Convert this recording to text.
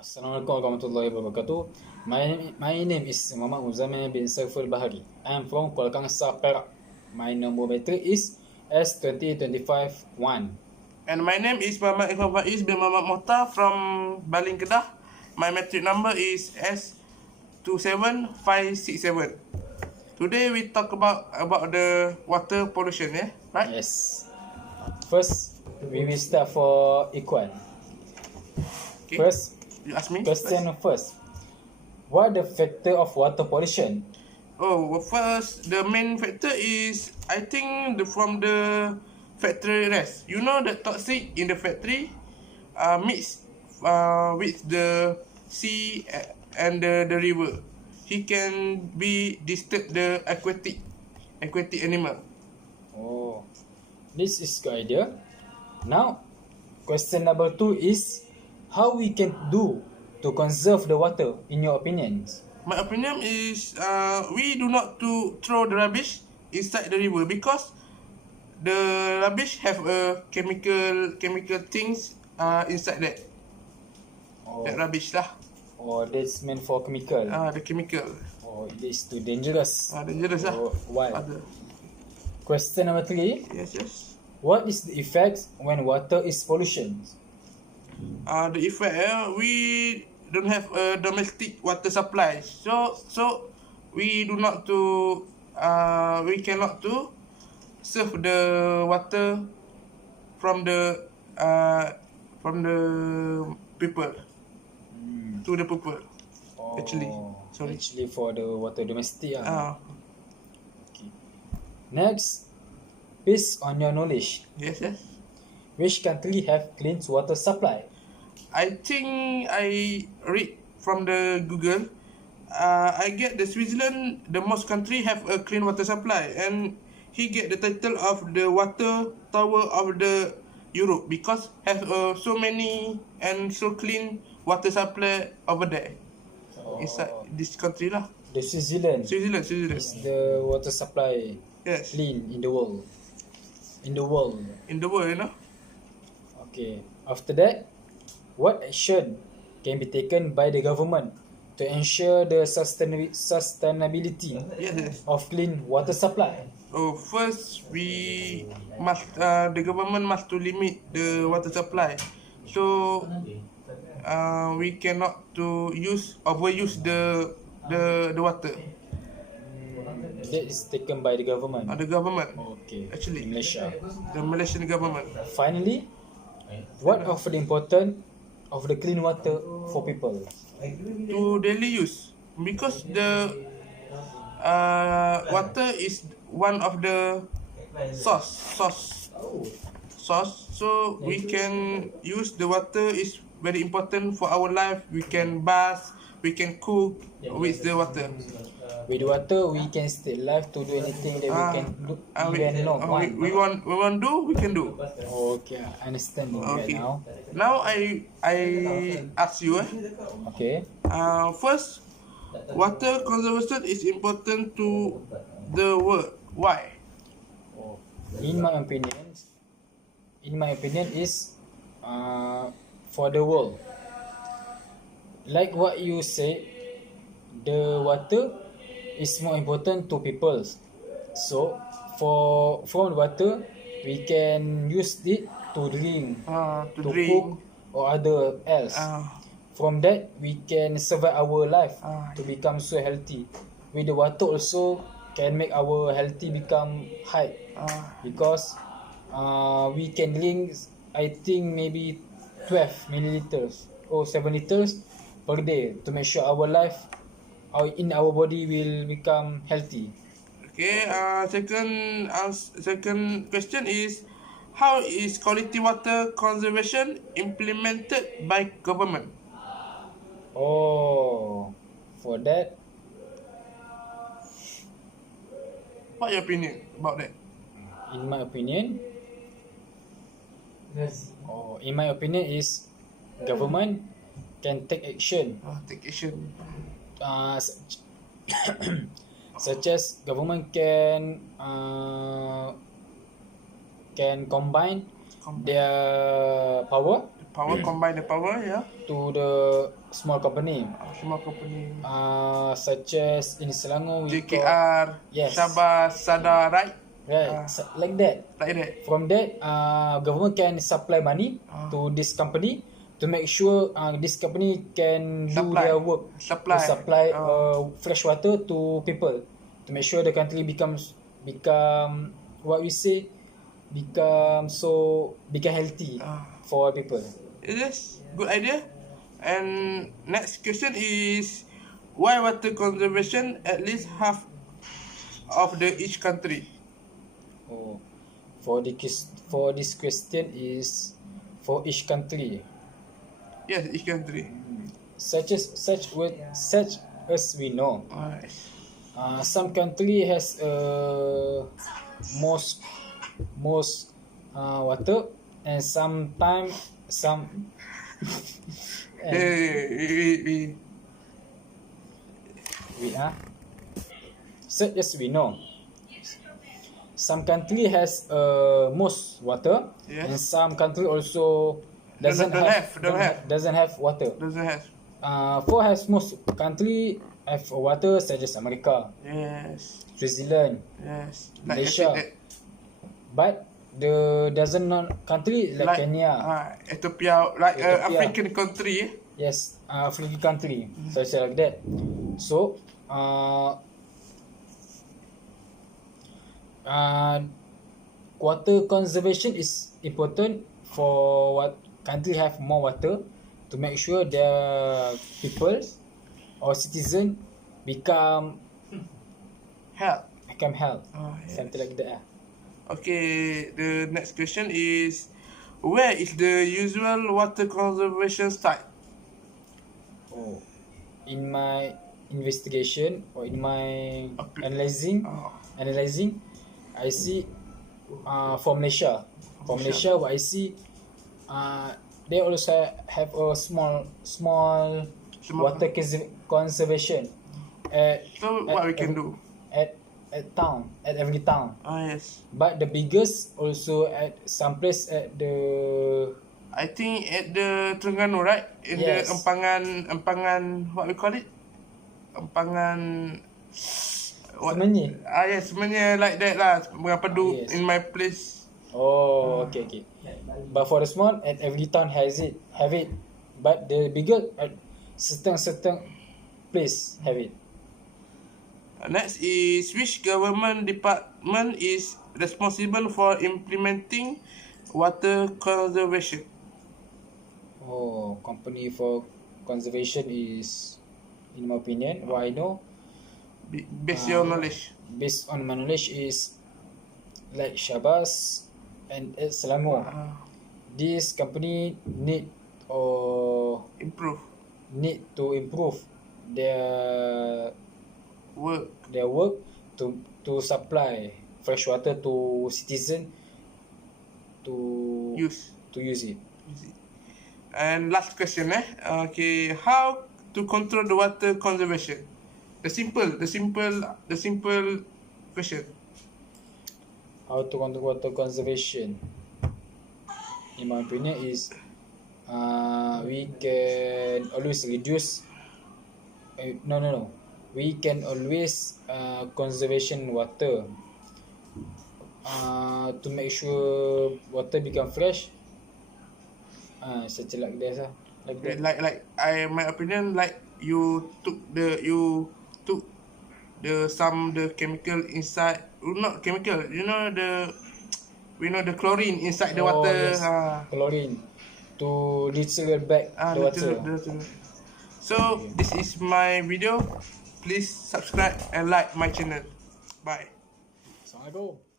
Assalamualaikum warahmatullahi wabarakatuh. My name is Muhammad Muzamir bin Saiful Bahari. I am from Kuala Kangsar, Perak. My number battery is S2025-1. And my name is Muhammad Ikhwan bin Muhammad Mohtar from Baling Kedah. My metric number is S27567. Today we talk about the water pollution, yeah, right? Yes. First, we will start for Ikhwan. Okay. First, you ask me. question first. What the factor of water pollution? Oh, well, first the main factor is I think from the factory rest. You know the toxic in the factory mix with the sea and the river. He can be disturb the aquatic animal. Oh, this is good idea. Now, question number 2 is how we can do to conserve the water in your opinions? My opinion is we do not to throw the rubbish inside the river because the rubbish have a chemical things inside that. Oh, That rubbish lah. that's meant for chemical. The chemical. Oh, it is too dangerous. Dangerous lah. Oh, why? Other. Question number 3. Yes. What is the effect when water is pollution? The effect we don't have a domestic water supply, so we do not to we cannot to serve the water from the people to the people. Oh, Actually, sorry. Actually for the water domestic. Uh, Okay. Next, based on your knowledge, yes. which country have clean water supply? I think I read from the Google. I get the Switzerland, the most country have a clean water supply, and he get the title of the water tower of the Europe because have so many and so clean water supply over there inside this country lah. The Switzerland Switzerland. is the water supply Yes. clean in the world. In the world. In the world, you know. Okay. After that, what action can be taken by the government to ensure the sustainability Yes. of clean water supply? Oh, first we must the government must to limit the water supply, so we cannot to overuse the water. That is taken by the government. The government, Okay. actually. In Malaysia. The Malaysian government. Finally, what of the importance of the clean water for people? To daily use because the water is one of the source, so we can use the water is very important for our life. We can bath, we can cook with the water. With water, we can stay alive to do anything that we can do. We want do, we can do. Okay, I understand Okay. now. Now I ask you Okay. first, water conservation is important to the world. Why? In my opinion is for the world. Like what you said, the water is more important to people. So from water, we can use it to drink, To to drink. cook or other else. From that, we can survive our life to become so healthy. With the water also can make our healthy become high because we can drink, I think maybe 12 milliliters or 7 liters per day to make sure our life in our body will become healthy. Okay. Second question is, how is quality water conservation implemented by government? For that, What your opinion about that? in my opinion is government can take action, Take action. such as government can combine their power Power, combine the power, yeah. To the small company. Small company. Such as in Selangor we JKR, yes. Sabah, Sada, right? Right, like that. Like that. From that, government can supply money to this company to make sure this company can do their work to supply fresh water to people, to make sure the country become what we say become healthy for people. It is good idea. And next question is, why water conservation at least half of the each country? Oh, for this question is for each country. Yes, each country. Such as we know. Some country has most water, and sometimes some. Such as we know. Some country has most water, and some country also doesn't have water. Doesn't have. For has most country have water, such as America, yes, Switzerland, yes, Malaysia, but the doesn't not country like Kenya, Ethiopia, African country. Yes, African country, such like that. So, water conservation is important for what country have more water, to make sure their people or citizen become health. Yes. Something like that. Okay, the next question is, where is the usual water conservation site? In my investigation or in my analyzing, I see for Malaysia. For Malaysia, what I see, they also have a small water conservation what we can do at every town. Yes. But the biggest also at some place at the, I think at the Terengganu, right? In the Empangan, what we call it? Empangan. Semenyi. Yes, semenyi like that lah. Mengapadu in my place. Okay. But for the small, at every town have it. But the bigger at certain place have it. Next is, which government department is responsible for implementing water conservation? Company for conservation is, in my opinion, what I know, based your knowledge. Based on my knowledge is like Shabas and Selangor. This company need to improve their work to supply fresh water to citizen to use it. And last question, okay, how to control the water conservation? The simple question. How to control water conservation? In my opinion is, we can always reduce. We can always conservation water to make sure water become fresh. Such like that. Like my opinion, like you took the chemical inside, not chemical, the chlorine inside the water. Yes. Chlorine to deteriorate back the water. So this is my video. Please subscribe and like my channel. Bye. Assalamualaikum.